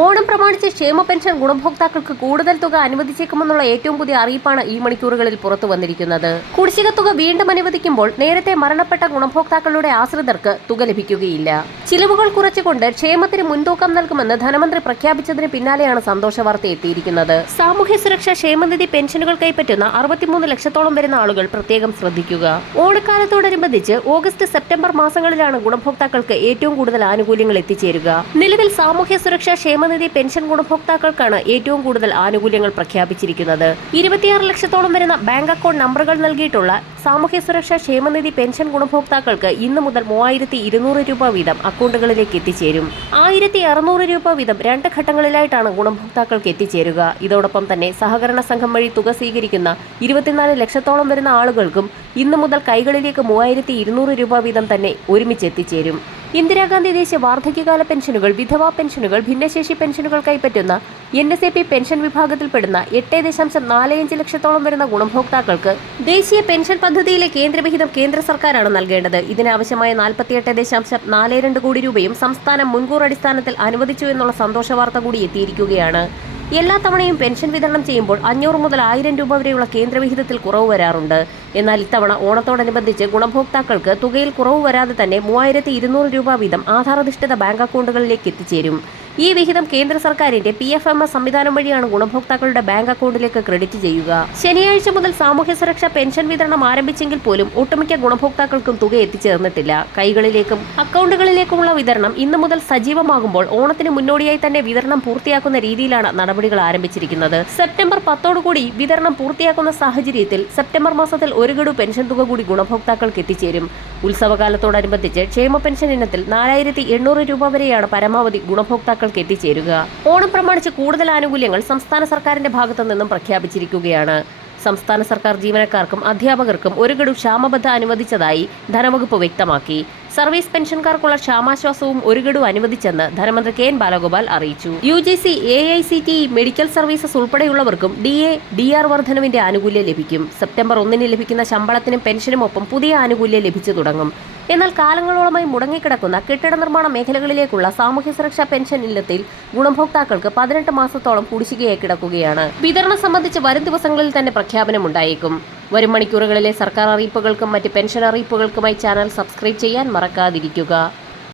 ഓണം പ്രമാണിച്ച് ക്ഷേമ പെൻഷൻ ഗുണഭോക്താക്കൾക്ക് കൂടുതൽ തുക അനുവദിച്ചേക്കുമെന്നുള്ള ഏറ്റവും പുതിയ അറിയിപ്പാണ് ഈ മണിക്കൂറുകളിൽ പുറത്തു വന്നിരിക്കുന്നത്. കുടിശ്ശിക തുക വീണ്ടും അനുവദിക്കുമ്പോൾ നേരത്തെ മരണപ്പെട്ട ഗുണഭോക്താക്കളുടെ ആശ്രിതർക്ക് തുക ലഭിക്കുകയില്ല. ചിലവുകൾ കുറച്ചുകൊണ്ട് ക്ഷേമത്തിന് മുൻതൂക്കം നൽകുമെന്ന് ധനമന്ത്രി പ്രഖ്യാപിച്ചതിന് പിന്നാലെയാണ് സന്തോഷ വാർത്ത എത്തിയിരിക്കുന്നത്. സാമൂഹ്യ സുരക്ഷാ ക്ഷേമനിധി പെൻഷനുകൾ കൈപ്പറ്റുന്ന 63 ലക്ഷത്തോളം വരുന്ന ആളുകൾ പ്രത്യേകം ശ്രദ്ധിക്കുക. ഓണക്കാലത്തോടനുബന്ധിച്ച് ഓഗസ്റ്റ് സെപ്റ്റംബർ മാസങ്ങളിലാണ് ഗുണഭോക്താക്കൾക്ക് ഏറ്റവും കൂടുതൽ ആനുകൂല്യങ്ങൾ എത്തിച്ചേരുക. നിലവിൽ സാമൂഹ്യ സുരക്ഷാ ക്ഷേമനിധി പെൻഷൻ ഗുണഭോക്താക്കൾക്കാണ് ഏറ്റവും കൂടുതൽ ആനുകൂല്യങ്ങൾ പ്രഖ്യാപിച്ചിരിക്കുന്നത്. 26 ലക്ഷത്തോളം വരുന്ന ബാങ്ക് അക്കൗണ്ട് നമ്പറുകൾ നൽകിയിട്ടുള്ള സാമൂഹ്യ സുരക്ഷാ ക്ഷേമനിധി പെൻഷൻ ഗുണഭോക്താക്കൾക്ക് ഇന്ന് മുതൽ 3200 രൂപ വീതം അക്കൗണ്ടുകളിലേക്ക് എത്തിച്ചേരും. 1600 രൂപ വീതം 2 ഘട്ടങ്ങളിലായിട്ടാണ് ഗുണഭോക്താക്കൾക്ക് എത്തിച്ചേരുക. ഇതോടൊപ്പം തന്നെ സഹകരണ സംഘം വഴി തുക സ്വീകരിക്കുന്ന 24 ലക്ഷത്തോളം വരുന്ന ആളുകൾക്കും ഇന്നു മുതൽ കൈകളിലേക്ക് 3200 രൂപ വീതം തന്നെ ഒരുമിച്ച് എത്തിച്ചേരും. ഇന്ദിരാഗാന്ധി ദേശീയ വാർദ്ധക്യകാല പെൻഷനുകൾ, വിധവാ പെൻഷനുകൾ, ഭിന്നശേഷി പെൻഷനുകൾ കൈപ്പറ്റുന്ന NSAP പെൻഷൻ വിഭാഗത്തിൽപ്പെടുന്ന 8.45 ലക്ഷത്തോളം വരുന്ന ഗുണഭോക്താക്കൾക്ക് ദേശീയ പെൻഷൻ പദ്ധതിയിലെ കേന്ദ്രവിഹിതം കേന്ദ്ര സർക്കാരാണ് നൽകേണ്ടത്. ഇതിനാവശ്യമായ 48.42 കോടി രൂപയും സംസ്ഥാനം മുൻകൂർ അടിസ്ഥാനത്തിൽ അനുവദിച്ചു എന്നുള്ള സന്തോഷ വാർത്ത കൂടി എത്തിയിരിക്കുകയാണ്. എല്ലാ തവണയും പെൻഷൻ വിതരണം ചെയ്യുമ്പോൾ 500 മുതൽ 1000 രൂപ വരെയുള്ള കേന്ദ്രവിഹിതത്തിൽ കുറവ് വരാറുണ്ട്. എന്നാൽ ഇത്തവണ ഓണത്തോടനുബന്ധിച്ച് ഗുണഭോക്താക്കൾക്ക് തുകയിൽ കുറവ് വരാതെ തന്നെ 3200 രൂപ വീതം ആധാരധിഷ്ഠിത ബാങ്ക് അക്കൗണ്ടുകളിലേക്ക് എത്തിച്ചേരും. ഈ വിഹിതം കേന്ദ്ര സർക്കാരിന്റെ PFMS സംവിധാനം വഴിയാണ് ഗുണഭോക്താക്കളുടെ ബാങ്ക് അക്കൗണ്ടിലേക്ക് ക്രെഡിറ്റ് ചെയ്യുക. ശനിയാഴ്ച മുതൽ സാമൂഹ്യ സുരക്ഷാ പെൻഷൻ വിതരണം ആരംഭിച്ചെങ്കിൽ പോലും ഒട്ടുമിക്ക ഗുണഭോക്താക്കൾക്കും തുക എത്തിച്ചേർന്നിട്ടില്ല. കൈകളിലേക്കും അക്കൗണ്ടുകളിലേക്കുമുള്ള വിതരണം ഇന്നു മുതൽ സജീവമാകുമ്പോൾ ഓണത്തിന് മുന്നോടിയായി തന്നെ വിതരണം പൂർത്തിയാക്കുന്ന രീതിയിലാണ് നടപടികൾ ആരംഭിച്ചിരിക്കുന്നത്. സെപ്റ്റംബർ 10 വിതരണം പൂർത്തിയാക്കുന്ന സാഹചര്യത്തിൽ സെപ്റ്റംബർ മാസത്തിൽ ഒരു ഗഡു പെൻഷൻ തുക കൂടി ഗുണഭോക്താക്കൾക്ക് എത്തിച്ചേരും. ഉത്സവകാലത്തോടനുബന്ധിച്ച് ക്ഷേമ പെൻഷൻ ഇനത്തിൽ 4800 രൂപ വരെയാണ് പരമാവധി ഗുണഭോക്താക്കൾക്ക് എത്തിച്ചേരുക. ഓണം പ്രമാണിച്ച് കൂടുതൽ ആനുകൂല്യങ്ങൾ സംസ്ഥാന സർക്കാരിന്റെ ഭാഗത്തു നിന്നും പ്രഖ്യാപിച്ചിരിക്കുകയാണ്. സംസ്ഥാന സർക്കാർ ജീവനക്കാർക്കും അധ്യാപകർക്കും ഒരു ഗഡു ക്ഷാമബദ്ധ അനുവദിച്ചതായി ധനവകുപ്പ് വ്യക്തമാക്കി. സർവീസ് പെൻഷൻകാർക്കുള്ള ക്ഷാമാശ്വാസവും ഒരു ഗഡു അനുവദിച്ചെന്ന് ധനമന്ത്രി KN ബാലഗോപാൽ അറിയിച്ചു. UGC, AICTE, മെഡിക്കൽ സർവീസസ് ഉൾപ്പെടെയുള്ളവർക്കും DA, DR വർധനവിന്റെ ആനുകൂല്യം ലഭിക്കും. സെപ്റ്റംബർ 1 ലഭിക്കുന്ന ശമ്പളത്തിനും പെൻഷനും ഒപ്പം പുതിയ ആനുകൂല്യം ലഭിച്ചു തുടങ്ങും. എന്നാൽ കാലങ്ങളോളമായി മുടങ്ങിക്കിടക്കുന്ന കെട്ടിട നിർമ്മാണ മേഖലകളിലേക്കുള്ള സാമൂഹ്യ സുരക്ഷാ പെൻഷൻ ഇനത്തിൽ ഗുണഭോക്താക്കൾക്ക് 18 മാസത്തോളം കുടിശ്ശികയായി കിടക്കുകയാണ്. വിതരണം സംബന്ധിച്ച് വരും ദിവസങ്ങളിൽ തന്നെ പ്രഖ്യാപനമുണ്ടായേക്കും. വരും മണിക്കൂറുകളിലെ സർക്കാർ അറിയിപ്പുകൾക്കും മറ്റ് പെൻഷൻ അറിയിപ്പുകൾക്കുമായി ചാനൽ സബ്സ്ക്രൈബ് ചെയ്യാൻ മറക്കാതിരിക്കുക.